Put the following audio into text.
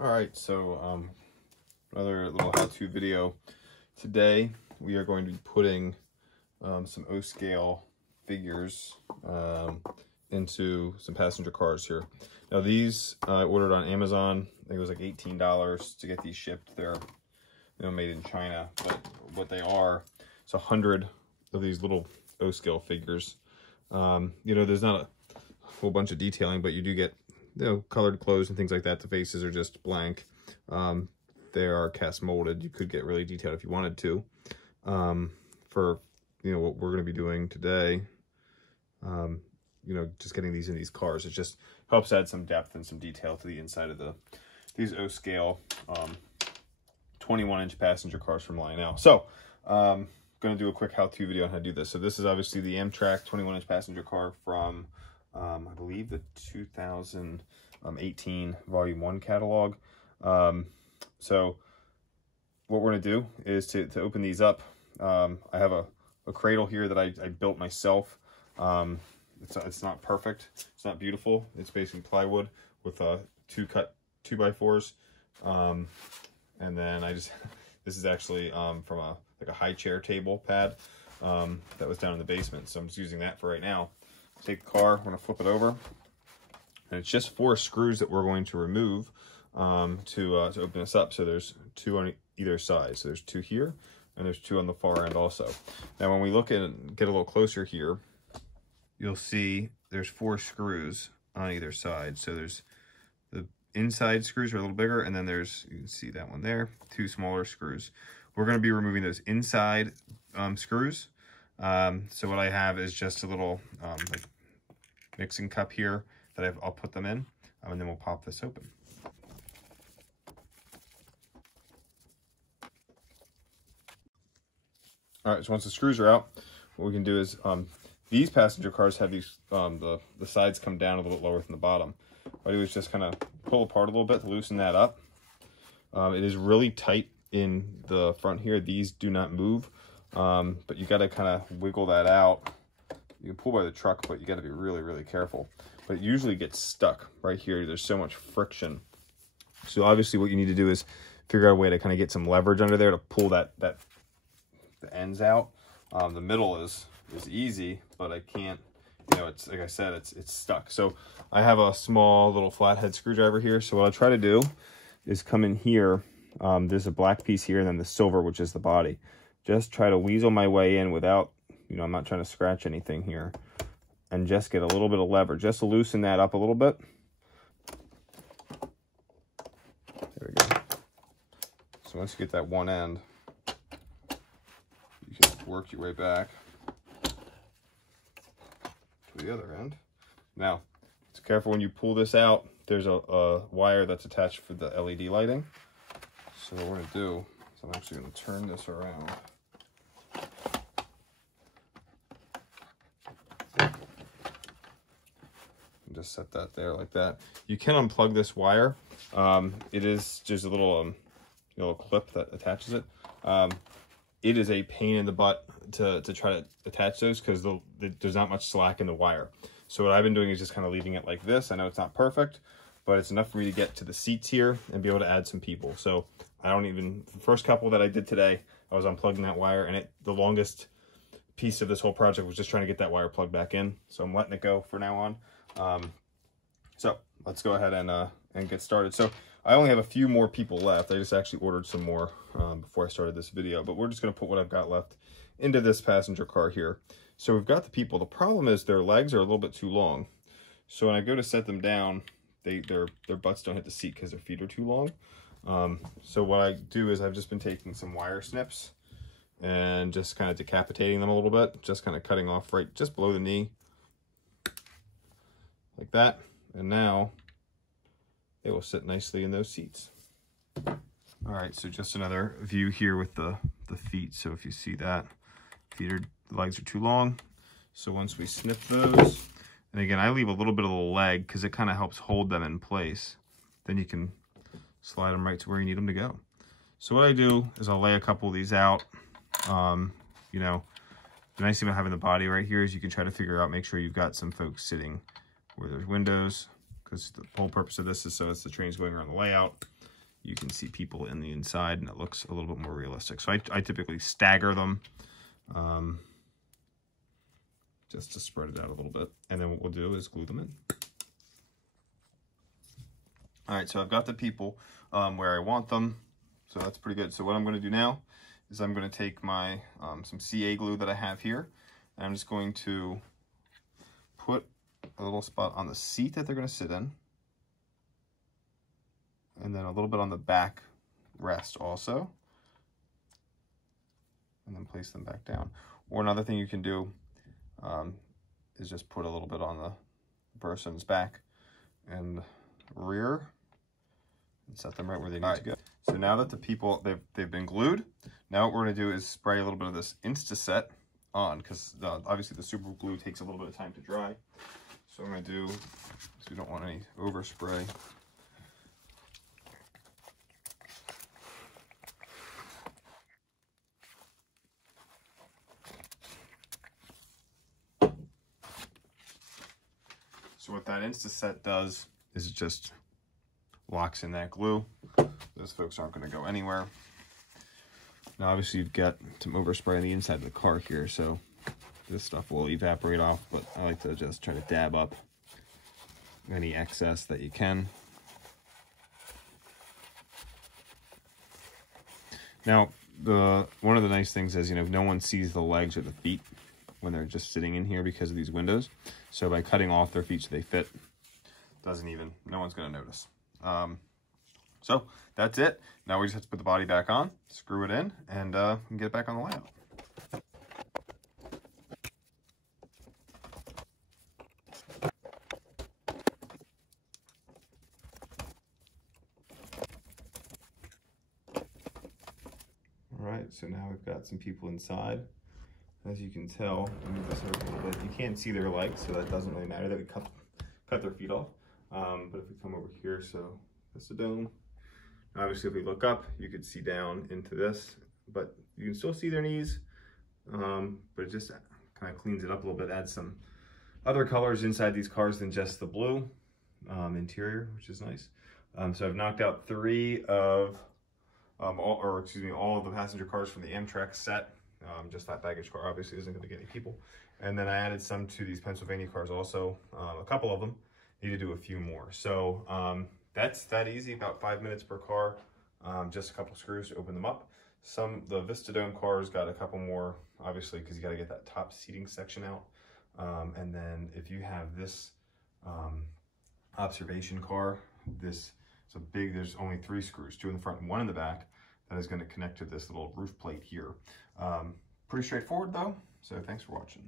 All right, so another little how-to video. Today we are going to be putting some O-scale figures into some passenger cars here. Now these I ordered on Amazon. I think it was like $18 to get these shipped. They're made in China, but what they are, it's 100 of these little O-scale figures. There's not a whole bunch of detailing, but you do get colored clothes and things like that. The faces are just blank. They are cast molded. You could get really detailed if you wanted to. For what we're going to be doing today, just getting these in these cars, it just helps add some depth and some detail to the inside of these O-scale 21-inch passenger cars from Lionel. So going to do a quick how-to video on how to do this. So this is obviously the Amtrak 21-inch passenger car from I believe the 2018 Volume 1 catalog. So what we're going to do is to open these up. I have a cradle here that I built myself. It's not perfect. It's not beautiful. It's basically plywood with two cut 2x4s. And then this is actually from a high chair table pad that was down in the basement. So I'm just using that for right now. Take the car, I'm going to flip it over, and it's just 4 screws that we're going to remove to open this up. So there's 2 on either side. So there's 2 here, and there's 2 on the far end also. Now when we look at it, get a little closer here, you'll see there's 4 screws on either side. So there's the inside screws are a little bigger, and then there's, you can see that one there, 2 smaller screws. We're going to be removing those inside screws. So what I have is just a little like mixing cup here that I'll put them in, and then we'll pop this open. All right, so once the screws are out, what we can do is these passenger cars have these the sides come down a little bit lower than the bottom. What I do is just kind of pull apart a little bit to loosen that up. It is really tight in the front here. These do not move. But you got to kind of wiggle that out. You can pull by the truck, but you got to be really, really careful. But it usually gets stuck right here. There's so much friction. So obviously what you need to do is figure out a way to kind of get some leverage under there to pull the ends out. The middle is easy, but I can't, it's like I said, it's stuck. So I have a small little flathead screwdriver here. So what I'll try to do is come in here. There's a black piece here and then the silver, which is the body. Just try to weasel my way in without, I'm not trying to scratch anything here. And just get a little bit of leverage, just to loosen that up a little bit. There we go. So once you get that one end, you can work your way back to the other end. Now, be careful when you pull this out. There's a wire that's attached for the LED lighting. So what we're going to do is I'm actually going to turn this around. Just set that there like that. You can unplug this wire. It is just a little clip that attaches it. It is a pain in the butt to try to attach those because there's not much slack in the wire. So what I've been doing is just kind of leaving it like this. I know it's not perfect, but it's enough for me to get to the seats here and be able to add some people. So the first couple that I did today, I was unplugging that wire, and the longest piece of this whole project was just trying to get that wire plugged back in. So I'm letting it go for now on. So let's go ahead and get started. So I only have a few more people left. I just actually ordered some more before I started this video, but we're just going to put what I've got left into this passenger car here. So we've got the people. The problem is their legs are a little bit too long. So when I go to set them down, their butts don't hit the seat because their feet are too long. So what I do is I've just been taking some wire snips and just kind of decapitating them a little bit, just kind of cutting off right just below the knee like that. And now they will sit nicely in those seats. All right, so just another view here with the feet. So if you see that, the legs are too long. So once we snip those, and again, I leave a little bit of the leg because it kind of helps hold them in place. Then you can slide them right to where you need them to go. So what I do is I'll lay a couple of these out. The nice thing about having the body right here is you can try to figure out, make sure you've got some folks sitting where there's windows, because the whole purpose of this is so as the train's going around the layout. you can see people in the inside and it looks a little bit more realistic. So I typically stagger them just to spread it out a little bit. And then what we'll do is glue them in. All right, so I've got the people where I want them. So that's pretty good. So what I'm gonna do now is I'm gonna take my some CA glue that I have here, and I'm just going to put a little spot on the seat that they're gonna sit in, and then a little bit on the back rest also, and then place them back down. Or another thing you can do is just put a little bit on the person's back and rear and set them right where they need to go. So now that the people, they've been glued, now what we're gonna do is spray a little bit of this Insta-Set on, because obviously the super glue takes a little bit of time to dry. So I'm gonna do, so we don't want any overspray. So what that Insta-Set does is it just locks in that glue. Those folks aren't going to go anywhere. Now obviously you've got some overspray on the inside of the car here, so this stuff will evaporate off, but I like to just try to dab up any excess that you can. Now one of the nice things is, you know, no one sees the legs or the feet when they're just sitting in here because of these windows. So by cutting off their feet so they fit, no one's gonna notice. So that's it. Now we just have to put the body back on, screw it in, and get it back on the layout. All right, so now we've got some people inside. As you can tell, let me move this over a little bit. You can't see their legs, so that doesn't really matter that we cut their feet off. But if we come over here, so that's the dome. Obviously, if we look up, you could see down into this, but you can still see their knees. But it just kind of cleans it up a little bit, adds some other colors inside these cars than just the blue interior, which is nice. So I've knocked out all of the passenger cars from the Amtrak set. Just that baggage car obviously isn't going to get any people. And then I added some to these Pennsylvania cars also, a couple of them. Need to do a few more. So that's that easy, about 5 minutes per car. Just a couple screws to open them up. The Vistadome cars got a couple more, obviously, because you got to get that top seating section out. And then if you have this observation car, there's only 3 screws, 2 in the front and 1 in the back, that is going to connect to this little roof plate here. Pretty straightforward though, so thanks for watching.